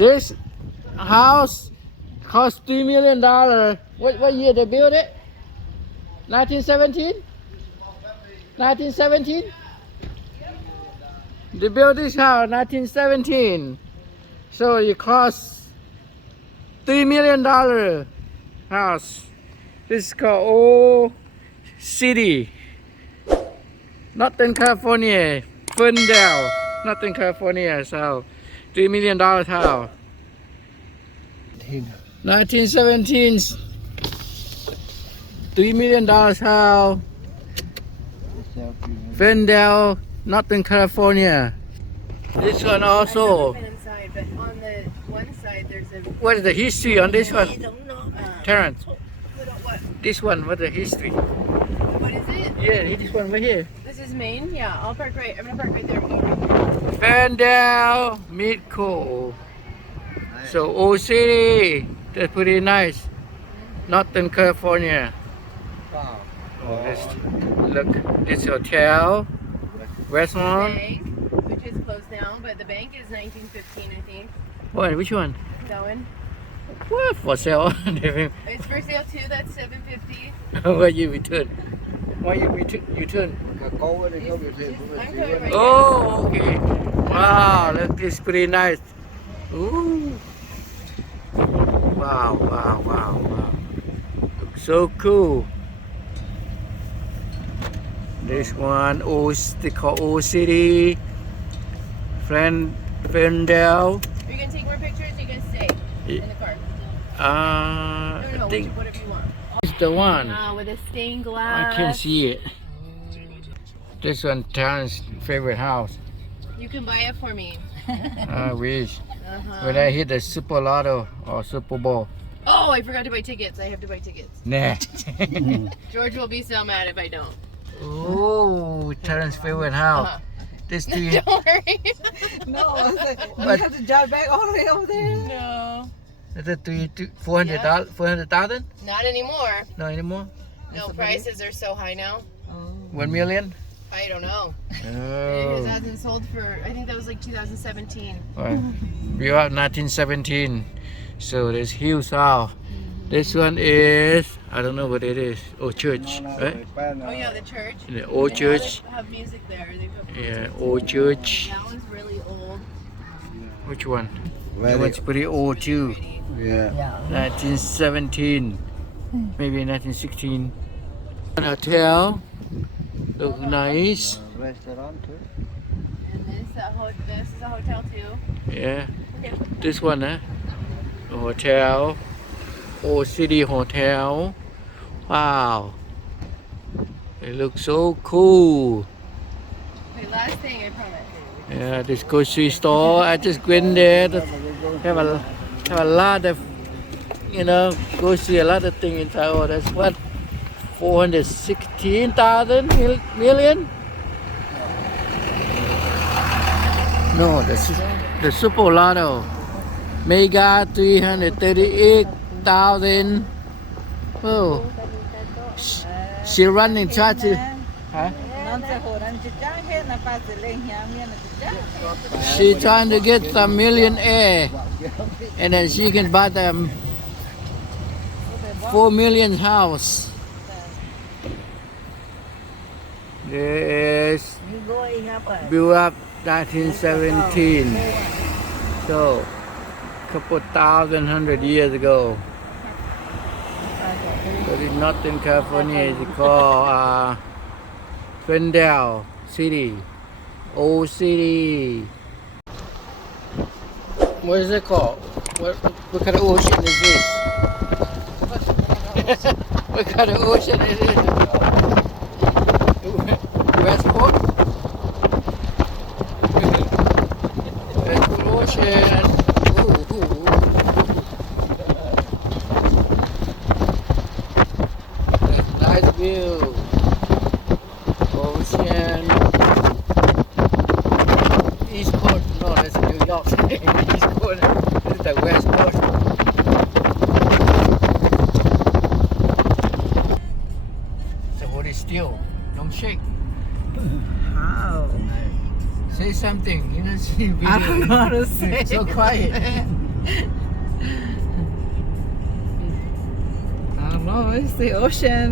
This house cost $3 million. What year they built it? 1917? 1917? They built this house 1917. So it cost $3 million house. This is called Old City. Northern California. Ferndale. Northern California. So $3 million house. 1917. $3 million house. Ferndale, Northern California. This one also. Inside, but on the one side there's a. What is the history on this one? Terrence. What? This one, what's the history? What is it? Yeah, this one right here. This is Mien. Yeah, I'll park right. I'm gonna park right there. And go right there. Ferndale, Midco. So Old City, that's pretty nice. Northern California. Oh, look, this hotel, restaurant. Bank, which is closed now, but the bank is 1915, I think. What? Which one? That one. What for sale? It's for sale too. That's $750. Why you return? Why you return? I'm going right Oh, okay. Wow, look, this is pretty nice. Ooh. Wow. Looks so cool. This one, they call Old City. Ferndale. Are you gonna take more pictures? Or are you gonna stay in the car? I think whatever you want. it's the one. With a stained glass. I can see it. This one, Terrence's favorite house. You can buy it for me. I wish. Uh-huh. When I hit the Super Lotto or Super Bowl. Oh, I forgot to buy tickets. I have to buy tickets. Nah. George will be so mad if I don't. Oh, Terrence's favorite house. Uh-huh. This three. Don't worry. No, I was like, we But- have to drive back all the way over there. No. Is it 400,000? Not anymore. No anymore. No, prices are so high now. Oh. 1 million. I don't know. It Oh. hasn't sold for, I think that was like 2017. Well, we have 1917. So there's huge house. This one is, I don't know what it is. Oh, church, right? Oh yeah, the church. The old And now church. They have music there. They've got Yeah, old church. That one's really old. Which one? That one's pretty old too. Yeah. 1917, maybe 1916. An hotel, look nice. Restaurant too. And this is a hotel too. Yeah, this one, a hotel, Old City Hotel. Wow, it looks so cool. Wait, last thing, I promise. Yeah, this grocery store. I just went there to have a lot of, go see a lot of things inside. Oh, that's what, 416,000 million? No, the Super Lotto. Mega 338,000. Oh, she running try to. Huh? She trying to get some millionaire, and then she can buy the 4 million house. Yes, built up 1917. So, couple thousand, 100 years ago. But in Northern California, it's called Ferndale City, Old City. What is it called? What kind of ocean is this? What kind of ocean is it? West Coast? West Coast Ocean. Ooh. That's nice view. Ocean. East Coast. No, that's New York. East Coast. This is the West Coast. So hold it still. Don't shake. How? Say something. You know, see video. I don't know how to say. So quiet. I don't know. It's the ocean.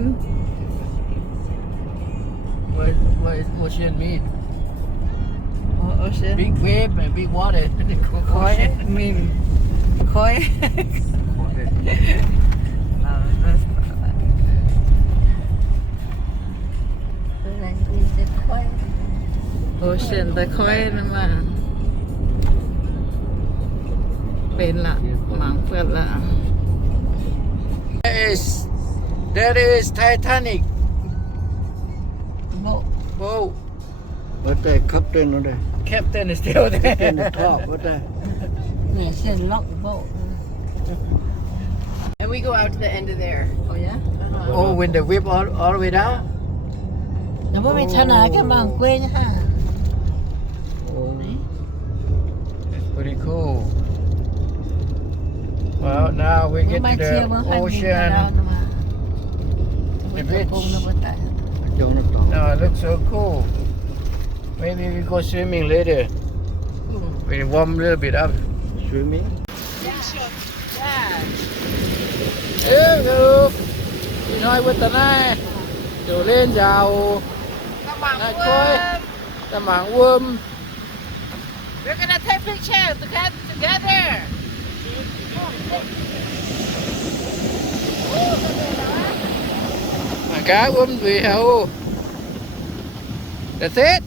What is ocean mean? Ocean. Big wave and big water. Koi. I mean, koi. No, that's not that. Ocean ตะคอยนะมาเป็นละหมังเปิดละ That is Titanic โบ boat. What the captain on the Captain is still in there. the top? What the? เนี่ยเส้นล็อกโบ And we go out to the end of there. โอ้ย Oh, when the whip all the way down. แล้วว่ามีชนะแค่บางเว้ยนะฮะ Oh, that's pretty cool. Well, now we get มา to เชียร์เมือง the ไทยมีแต่เรา ocean. นะมา The เป็นกง beach. นะบ่ตาย Jonathan. No, it looks so cool. Maybe we go swimming later. We warm a little bit up. Swimming? Hello. Chị nói với tận này. Trở lên rào. Này coi. Tầm mảng worm. We're gonna take pictures together. Mà cá worm vì hậu. That's it.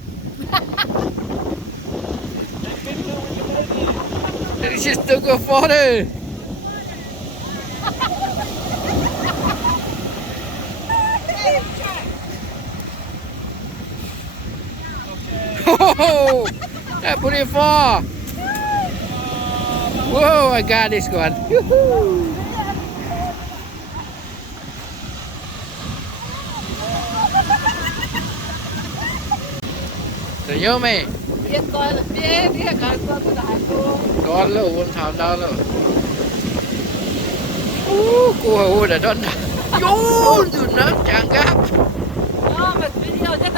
It's just took a photo. Oh, that's pretty far. Whoa, I got this one. Tự nhớ mày. Biết coi là biết coi tôi đại cô. Con lâu con thảo đó lâu. Cô hầu đã đón. Vô, từ nó chẳng gáp. Đó mà video chắc